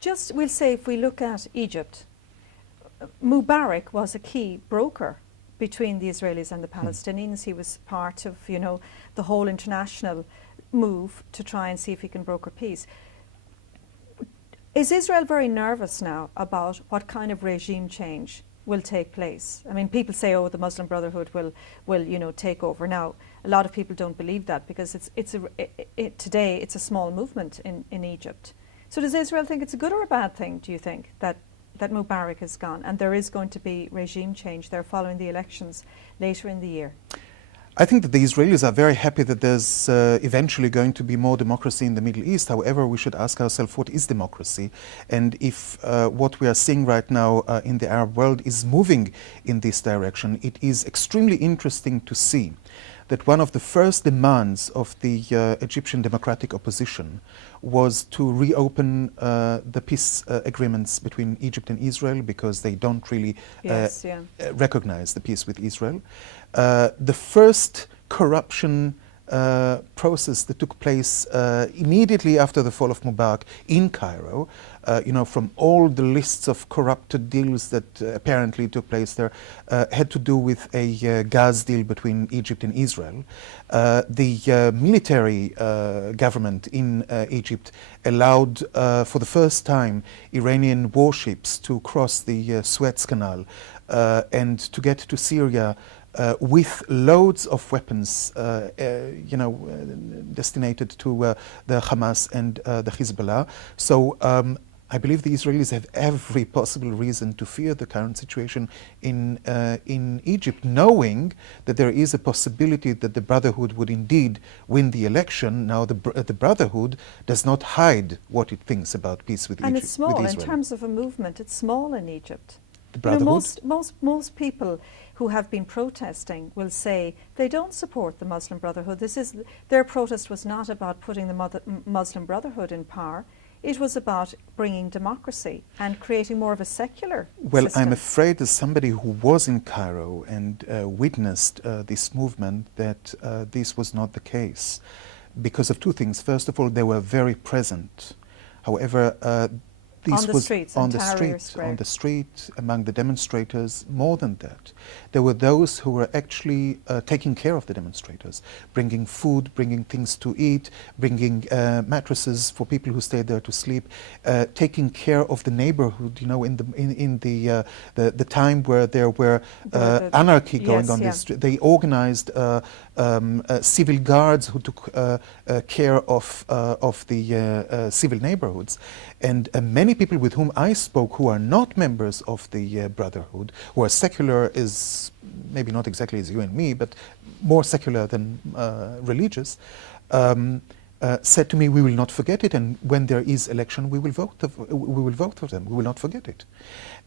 Just, we'll say, if we look at Egypt, Mubarak was a key broker between the Israelis and the Palestinians. He was part of, you know, the whole international move to try and see if he can broker peace. Is Israel very nervous now about what kind of regime change will take place? I mean, people say, oh, the Muslim Brotherhood will you know, take over. Now, a lot of people don't believe that because today it's a small movement in Egypt. So does Israel think it's a good or a bad thing, do you think, that Mubarak is gone and there is going to be regime change there following the elections later in the year? I think that the Israelis are very happy that there's eventually going to be more democracy in the Middle East. However, we should ask ourselves, what is democracy? And if what we are seeing right now in the Arab world is moving in this direction, it is extremely interesting to see that one of the first demands of the Egyptian democratic opposition was to reopen the peace agreements between Egypt and Israel, because they don't really recognize the peace with Israel. The first corruption process that took place immediately after the fall of Mubarak in Cairo, you know, from all the lists of corrupted deals that apparently took place there, had to do with a gas deal between Egypt and Israel. The military government in Egypt allowed for the first time Iranian warships to cross the Suez Canal and to get to Syria with loads of weapons, you know, destinated to the Hamas and the Hezbollah. So I believe the Israelis have every possible reason to fear the current situation in Egypt, knowing that there is a possibility that the Brotherhood would indeed win the election. Now, the Brotherhood does not hide what it thinks about peace with Egypt. And it's small in terms of a movement. It's small in Egypt. The Brotherhood? You know, most people who have been protesting will say they don't support the Muslim Brotherhood. Their protest was not about putting the Muslim Brotherhood in power. It was about bringing democracy and creating more of a secular system. I'm afraid, as somebody who was in Cairo and witnessed this movement, that this was not the case because of two things. First of all, they were very present. However, this on the was streets, on the street, among the demonstrators. More than that, there were those who were actually taking care of the demonstrators, bringing food, bringing things to eat, bringing mattresses for people who stayed there to sleep, taking care of the neighborhood. You know, in the time where there were anarchy going on the street, they organized civil guards who took care of the civil neighborhoods. And many people with whom I spoke who are not members of the Brotherhood, who are secular, is maybe not exactly as you and me, but more secular than religious, said to me, we will not forget it, and when there is election, we will vote for them. We will not forget it.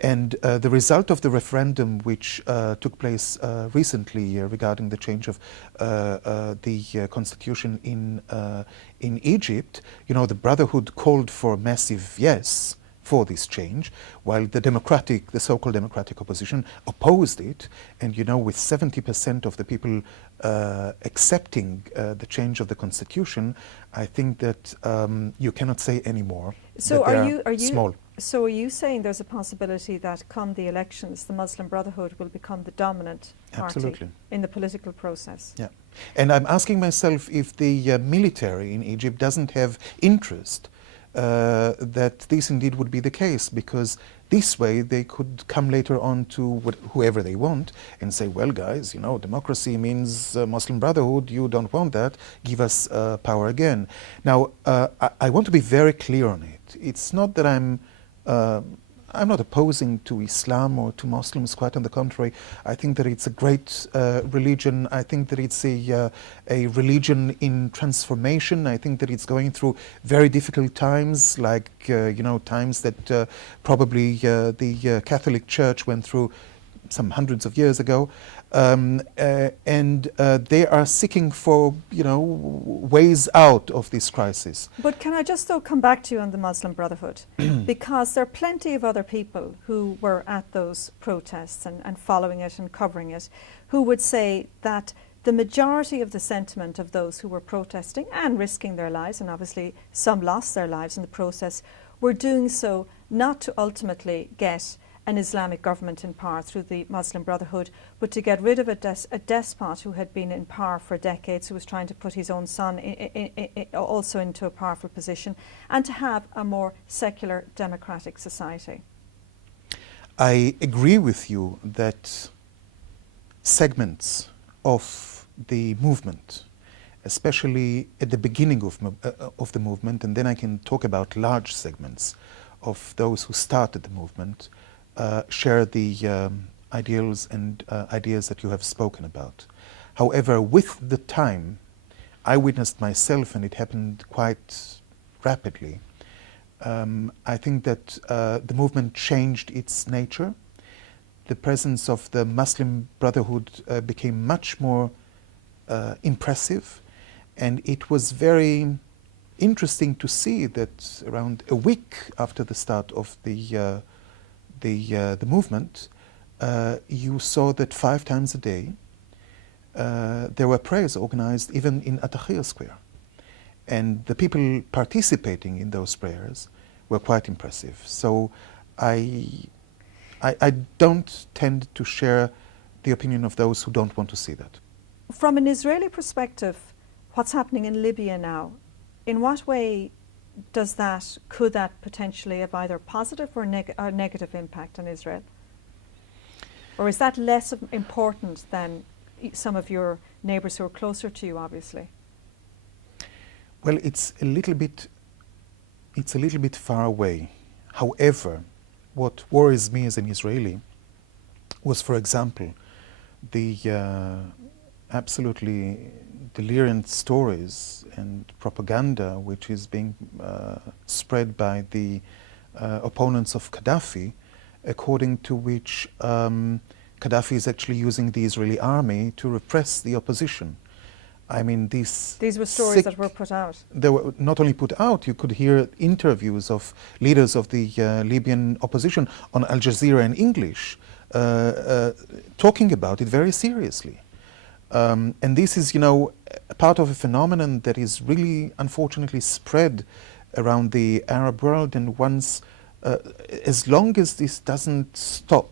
And the result of the referendum, which took place recently regarding the change of the constitution in Egypt, you know, the Brotherhood called for a massive yes for this change, while the so-called democratic opposition opposed it. And you know, with 70% of the people accepting the change of the constitution, I think that you cannot say anymore. So are you small. So are you saying there's a possibility that come the elections, the Muslim Brotherhood will become the dominant party in the political process? Yeah. And I'm asking myself if the military in Egypt doesn't have interest that this indeed would be the case, because this way they could come later on to whoever they want and say, well, guys, you know, democracy means Muslim Brotherhood, you don't want that, give us power again. Now, I want to be very clear on it. It's not that I'm not opposing to Islam or to Muslims, quite on the contrary. I think that it's a great religion. I think that it's a religion in transformation. I think that it's going through very difficult times, like, you know, times that probably the Catholic Church went through some hundreds of years ago. And they are seeking for, you know, ways out of this crisis. But can I just, though, come back to you on the Muslim Brotherhood? Because there are plenty of other people who were at those protests and following it and covering it, who would say that the majority of the sentiment of those who were protesting and risking their lives, and obviously some lost their lives in the process, were doing so not to ultimately get an Islamic government in power through the Muslim Brotherhood, but to get rid of a despot who had been in power for decades, who was trying to put his own son also into a powerful position, and to have a more secular, democratic society. I agree with you that segments of the movement, especially at the beginning of the movement, and then I can talk about large segments of those who started the movement, share the ideals and ideas that you have spoken about. However, with the time, I witnessed myself, and it happened quite rapidly, I think that the movement changed its nature. The presence of the Muslim Brotherhood became much more impressive, and it was very interesting to see that around a week after the start of the movement, you saw that 5 times a day there were prayers organized even in Atahir Square. And the people participating in those prayers were quite impressive. So I don't tend to share the opinion of those who don't want to see that. From an Israeli perspective, what's happening in Libya now, in what way could that potentially have either positive or negative impact on Israel? Or is that less important than some of your neighbours who are closer to you, obviously? Well, it's a little bit far away. However, what worries me as an Israeli was, for example, the absolutely deliriant stories and propaganda which is being spread by the opponents of Gaddafi, according to which Gaddafi is actually using the Israeli army to repress the opposition. I mean, these were stories that were put out. They were not only put out, you could hear interviews of leaders of the Libyan opposition on Al Jazeera in English talking about it very seriously. And this is, a part of a phenomenon that is really, unfortunately, spread around the Arab world. And once, as long as this doesn't stop,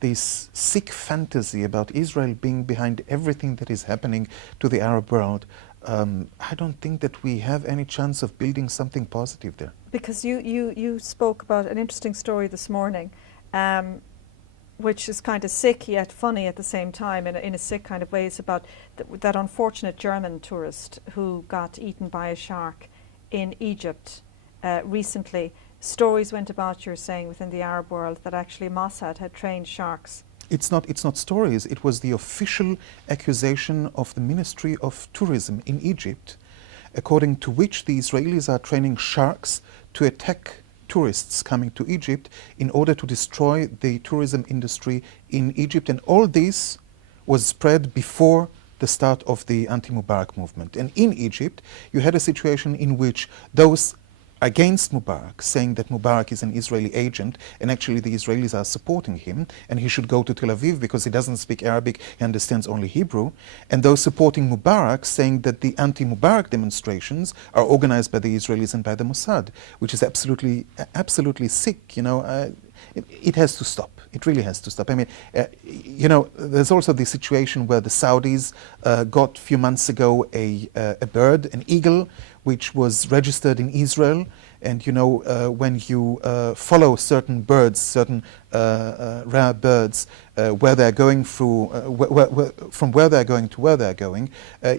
this sick fantasy about Israel being behind everything that is happening to the Arab world, I don't think that we have any chance of building something positive there. Because you spoke about an interesting story this morning, which is kind of sick yet funny at the same time, in a sick kind of way. It's about that unfortunate German tourist who got eaten by a shark in Egypt recently. Stories went about, you're saying, within the Arab world that actually Mossad had trained sharks. It's not stories. It was the official accusation of the Ministry of Tourism in Egypt, according to which the Israelis are training sharks to attack tourists coming to Egypt in order to destroy the tourism industry in Egypt. And all this was spread before the start of the anti-Mubarak movement. And in Egypt, you had a situation in which those against Mubarak, saying that Mubarak is an Israeli agent, and actually the Israelis are supporting him, and he should go to Tel Aviv because he doesn't speak Arabic, he understands only Hebrew. And those supporting Mubarak, saying that the anti-Mubarak demonstrations are organized by the Israelis and by the Mossad, which is absolutely sick. It has to stop. It really has to stop. I mean, there's also the situation where the Saudis got a few months ago a bird, an eagle, which was registered in Israel. And when you follow certain birds, certain rare birds, where they're going through, from where they're going to where they're going,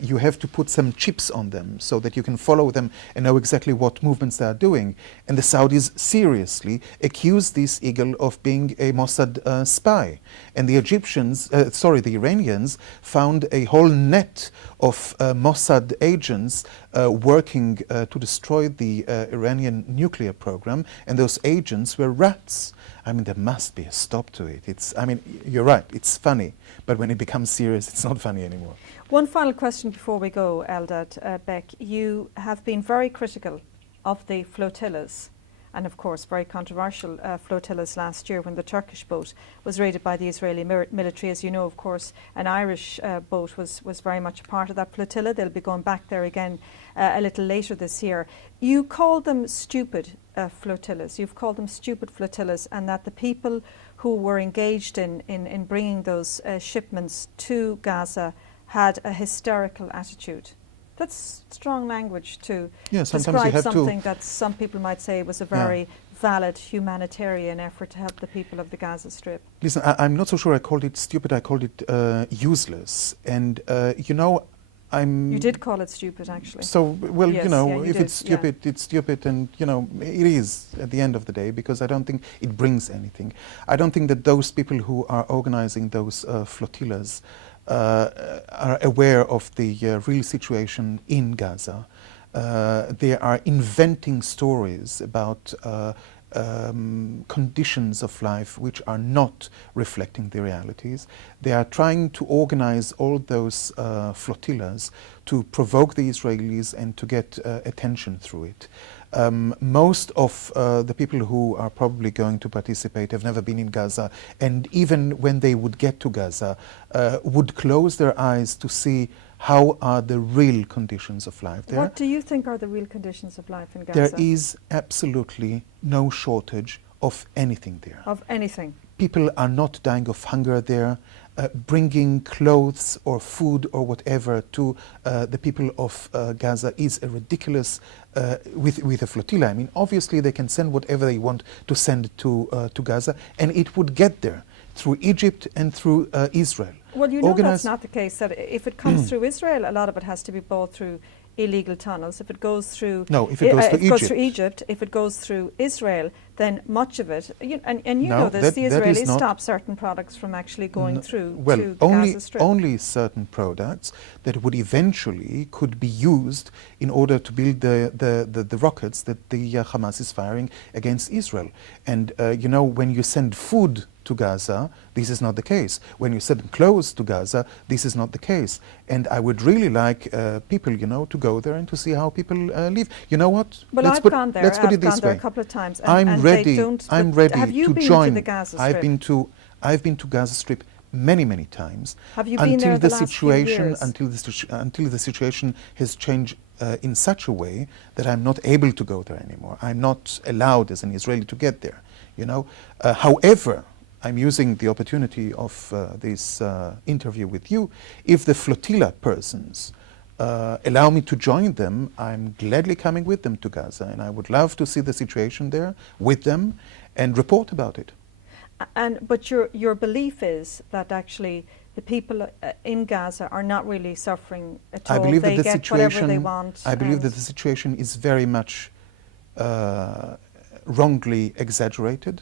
you have to put some chips on them so that you can follow them and know exactly what movements they are doing. And the Saudis seriously accused this eagle of being a Mossad spy. And the the Iranians found a whole net of Mossad agents working to destroy the Iranian nuclear program, and those agents were rats. I mean, there must be a stop to it. You're right, it's funny, but when it becomes serious, it's not funny anymore. One final question before we go, Eldad Beck. You have been very critical of the flotillas and of course very controversial flotillas last year when the Turkish boat was raided by the Israeli military. As you know, of course, an Irish boat was very much a part of that flotilla. They'll be going back there again a little later this year. You call them stupid flotillas. You've called them stupid flotillas, and that the people who were engaged in bringing those shipments to Gaza had a hysterical attitude. That's strong language to describe something that some people might say was a very valid humanitarian effort to help the people of the Gaza Strip. Listen, I'm not so sure I called it stupid, I called it useless. And, you know, You did call it stupid, actually. So, well, yes, you know, you if it's stupid, it's stupid, and, you know, it is at the end of the day, because I don't think it brings anything. I don't think that those people who are organizing those flotillas are aware of the real situation in Gaza. They are inventing stories about conditions of life which are not reflecting the realities. They are trying to organize all those flotillas to provoke the Israelis and to get attention through it. Most of the people who are probably going to participate have never been in Gaza, and even when they would get to Gaza, would close their eyes to see how are the real conditions of life there. What do you think are the real conditions of life in Gaza? There is absolutely no shortage of anything there. Of anything? People are not dying of hunger there. Bringing clothes or food or whatever to the people of Gaza is a ridiculous, with a flotilla. I mean, obviously they can send whatever they want to send to Gaza, and it would get there through Egypt and through Israel. Well, you know that's not the case. That if it comes through Israel, a lot of it has to be bought through illegal tunnels. If it goes through if it goes through Egypt, if it goes through Israel, then much of it, and you No, know this, the that is Israelis not- stop certain products from actually going through Well, to the Gaza Strip. only certain products that would eventually could be used in order to build the rockets that the Hamas is firing against Israel. And you know, when you send food to Gaza, this is not the case. When you send clothes to Gaza, this is not the case. And I would really like people, you know, to go there and to see how people live. You know what? Well, Let's I've put gone there. let's put I've it this gone there way. a couple of times. I'm ready. I'm ready Have you to been join. to the Gaza Strip? I've been to Gaza Strip many times. Have you been there the last few years? Until the situation has changed in such a way that I'm not able to go there anymore. I'm not allowed as an Israeli to get there. You know. However, I'm using the opportunity of this interview with you. If the flotilla persons allow me to join them, I'm gladly coming with them to Gaza, and I would love to see the situation there with them and report about it. But your belief is that actually the people in Gaza are not really suffering at all. I believe they that the get situation. whatever they want. I believe that the situation is very much wrongly exaggerated.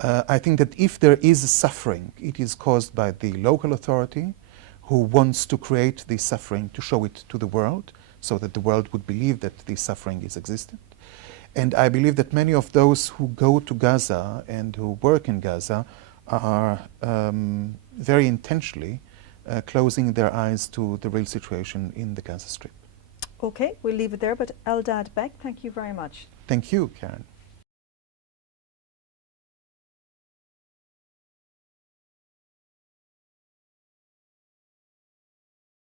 I think that if there is suffering, it is caused by the local authority who wants to create this suffering to show it to the world, so that the world would believe that this suffering is existent. And I believe that many of those who go to Gaza and who work in Gaza are very intentionally closing their eyes to the real situation in the Gaza Strip. Okay, we'll leave it there. But Eldad Beck, thank you very much. Thank you, Karen.